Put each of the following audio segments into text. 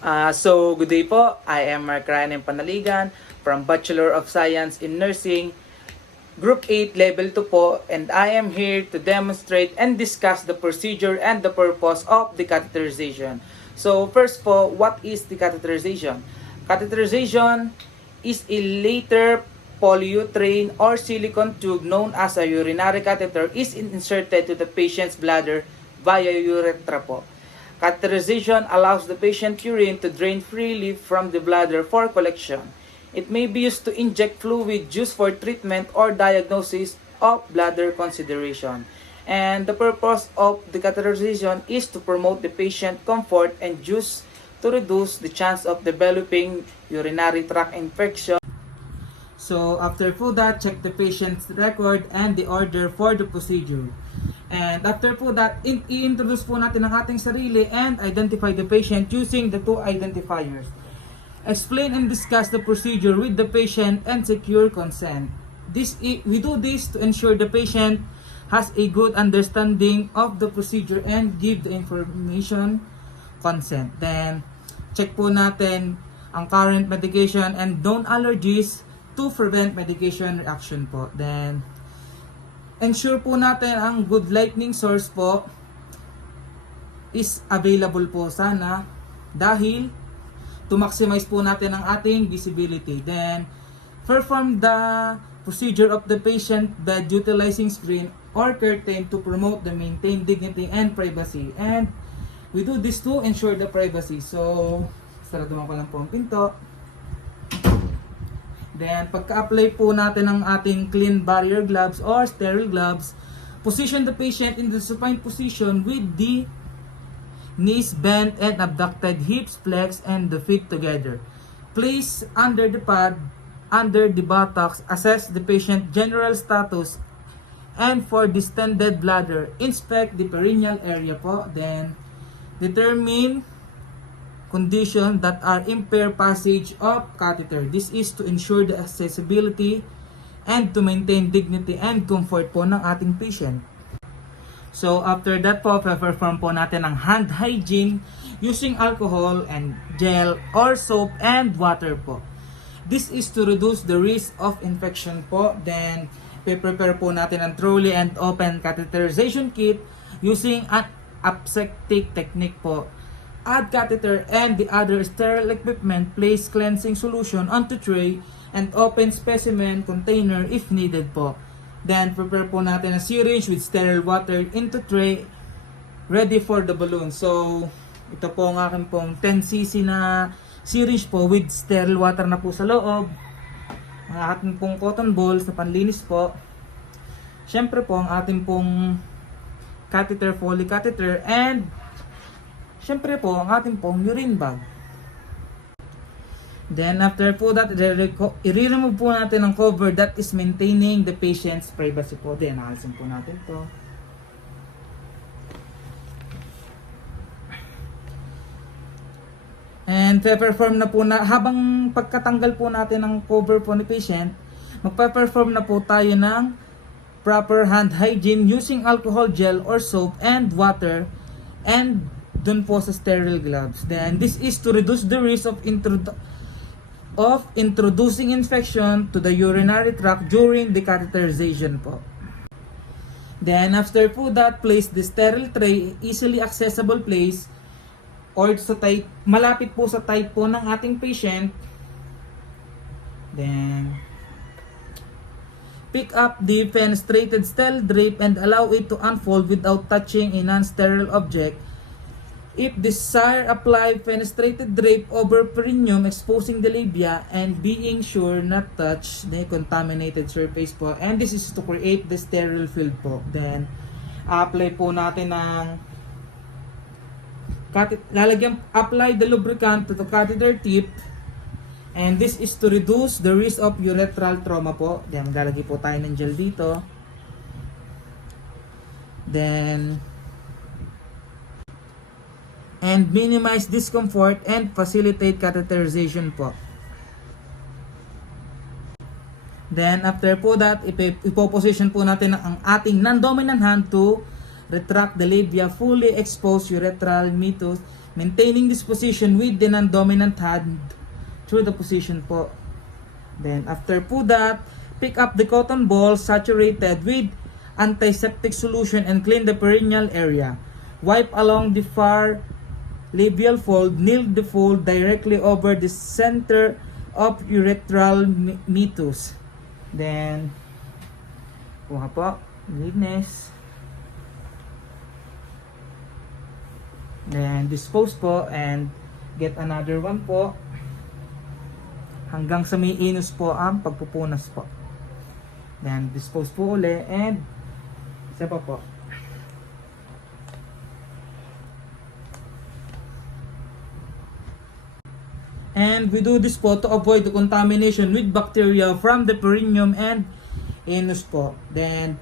Good day po. I am Marc Panaligan from Bachelor of Science in Nursing, Group 8, Level 2 po, and I am here to demonstrate and discuss the procedure and the purpose of the catheterization. So first po, what is the catheterization? Catheterization is a later polyurethane or silicone tube known as a urinary catheter is inserted to the patient's bladder via urethra po. Catheterization allows the patient urine to drain freely from the bladder for collection. It may be used to inject fluid used for treatment or diagnosis of bladder consideration. And the purpose of the catheterization is to promote the patient comfort and use to reduce the chance of developing urinary tract infection. So after po that, check the patient's record and the order for the procedure. And after po that, i-introduce po natin ang ating sarili and identify the patient using the two identifiers. Explain and discuss the procedure with the patient and secure consent. We do this to ensure the patient has a good understanding of the procedure and give the information consent. Then, check po natin ang current medication and known allergies to prevent medication reaction po. Then, ensure po natin ang good lighting source po is available po sana dahil to maximize po natin ang ating visibility. Then, perform the procedure of the patient bed utilizing screen or curtain to promote the maintain dignity and privacy. And we do this to ensure the privacy. So, sarado ko lang po ang pinto. Then, pagka-apply po natin ng ating clean barrier gloves or sterile gloves, position the patient in the supine position with the knees bent and abducted, hips flexed, and the feet together. Place under the pad, under the buttocks, assess the patient general status, and for distended bladder, inspect the perineal area po. Then, determine conditions that are impair passage of catheter. This is to ensure the accessibility and to maintain dignity and comfort po ng ating patient. So after that po, perform po natin ang hand hygiene using alcohol and gel or soap and water po. This is to reduce the risk of infection po. Then, prepare po natin ang thoroughly and open catheterization kit using an aseptic technique po. Add catheter and the other sterile equipment, place cleansing solution onto tray and open specimen container if needed po. Then prepare po natin a syringe with sterile water into tray ready for the balloon. So ito po ang aking pong 10cc na syringe po with sterile water na po sa loob. Ang ating pong cotton balls na panlinis po. Syempre po ang ating pong catheter, Foley catheter, and syempre po, ang ating pong urine bag. Then, after po that, i-remove po natin ang cover that is maintaining the patient's privacy po. Then, nakalisin po natin to. And, perform na po na, habang pagkatanggal po natin ang cover po ni patient, magpa-perform na po tayo ng proper hand hygiene using alcohol gel or soap and water and dun po sa sterile gloves. Then, this is to reduce the risk of introducing infection to the urinary tract during the catheterization po. Then, after po that, place the sterile tray easily accessible place or sa type, malapit po sa type po ng ating patient. Then, pick up the fenestrated sterile drape and allow it to unfold without touching a non-sterile object. If desired, apply fenestrated drape over perineum exposing the labia and being sure not touch the contaminated surface po. And this is to create the sterile field po. Then, apply po natin ng apply the lubricant to the catheter tip. And this is to reduce the risk of urethral trauma po. Then, maglalagay po tayo ng gel dito. Then, and minimize discomfort and facilitate catheterization po. Then after po that, ipoposition po natin ang ating non-dominant hand to retract the labia, fully expose urethral meatus maintaining this position with the non-dominant hand through the position po. Then after po that, pick up the cotton ball saturated with antiseptic solution and clean the perineal area. Wipe along the far labial fold, kneel the fold directly over the center of urethral meatus. Then, kuha po, linis. Then, dispose po and get another one po. Hanggang sa may inus po ang pagpupunas po. Then, dispose po uli and isa pa po. And we do this po to avoid the contamination with bacteria from the perineum and anus po. Then,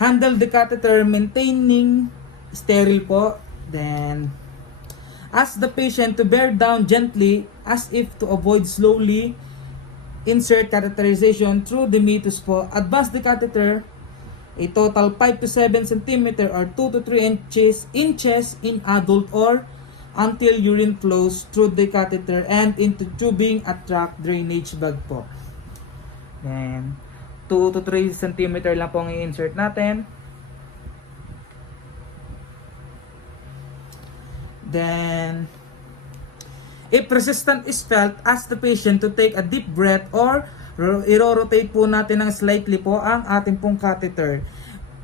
handle the catheter maintaining sterile po. Then, ask the patient to bear down gently as if to avoid slowly insert catheterization through the meatus po. Advance the catheter a total 5 to 7 cm or 2 to 3 inches in adult or until urine flows through the catheter and into tubing at tract drainage bag po. Then, 2 to 3 cm lang po ang i-insert natin. Then, if resistance is felt, ask the patient to take a deep breath or i-rotate po natin ng slightly po ang ating pong catheter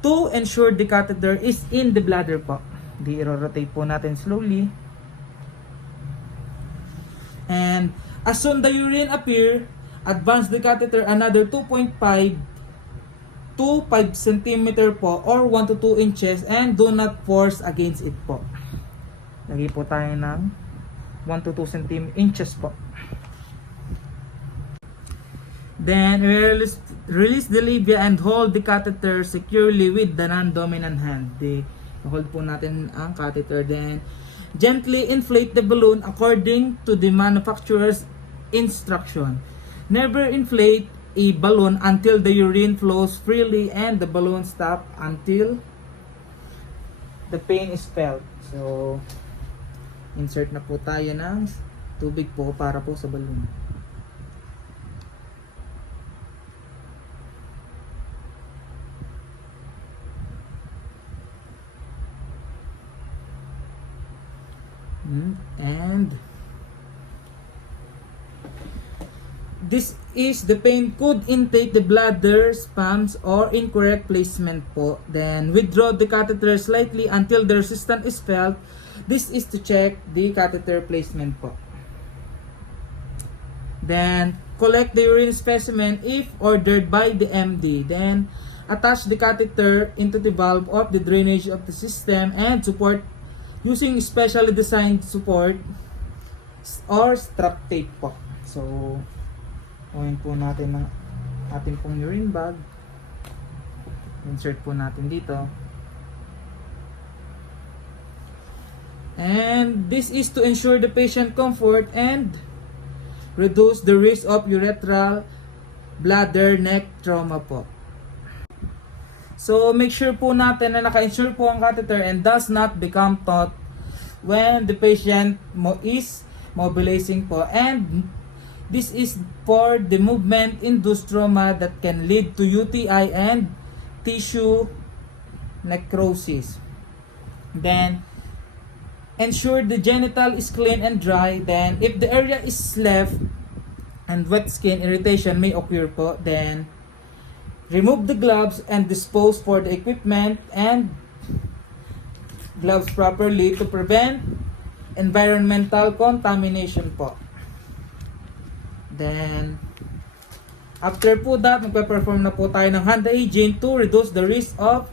to ensure the catheter is in the bladder po. I-rotate po natin slowly. And as soon the urine appear, advance the catheter another 2.5 to 5 cm po or 1 to 2 inches and do not force against it po. Lagi po tayo ng 1 to 2 inches po. Then release the labia and hold the catheter securely with the non-dominant hand. Hold po natin ang catheter. Then gently inflate the balloon according to the manufacturer's instruction. Never inflate a balloon until the urine flows freely and the balloon stops until the pain is felt. So, insert na po tayo ng tubig po para po sa balloon. And this is the pain could intake the bladder, spams, or incorrect placement po. Then withdraw the catheter slightly until the resistance is felt. This is to check the catheter placement po. Then collect the urine specimen if ordered by the MD. Then attach the catheter into the valve of the drainage of the system and support using specially designed support or strap tape po. So, kunin po natin ng ating pong urine bag. Insert po natin dito. And this is to ensure the patient comfort and reduce the risk of urethral, bladder, neck trauma po. So, make sure po natin na naka-insure po ang catheter and does not become taut when the patient is mobilizing po. And this is for the movement-induced trauma that can lead to UTI and tissue necrosis. Then, ensure the genital is clean and dry. Then, if the area is left and wet skin irritation may occur po, then remove the gloves and dispose for the equipment and gloves properly to prevent environmental contamination po. Then, after po that, magpe-perform na po tayo ng hand hygiene to reduce the risk of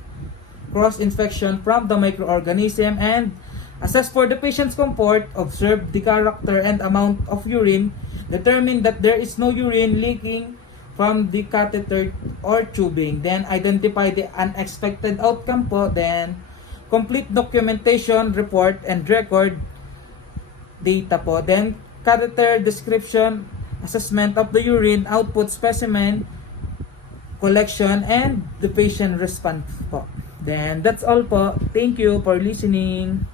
cross-infection from the microorganism and assess for the patient's comfort, observe the character and amount of urine, determine that there is no urine leaking from the catheter or tubing. Then, identify the unexpected outcome po. Then, complete documentation, report, and record data po. Then, catheter description, assessment of the urine, output specimen, collection, and the patient response po. Then, that's all po. Thank you for listening.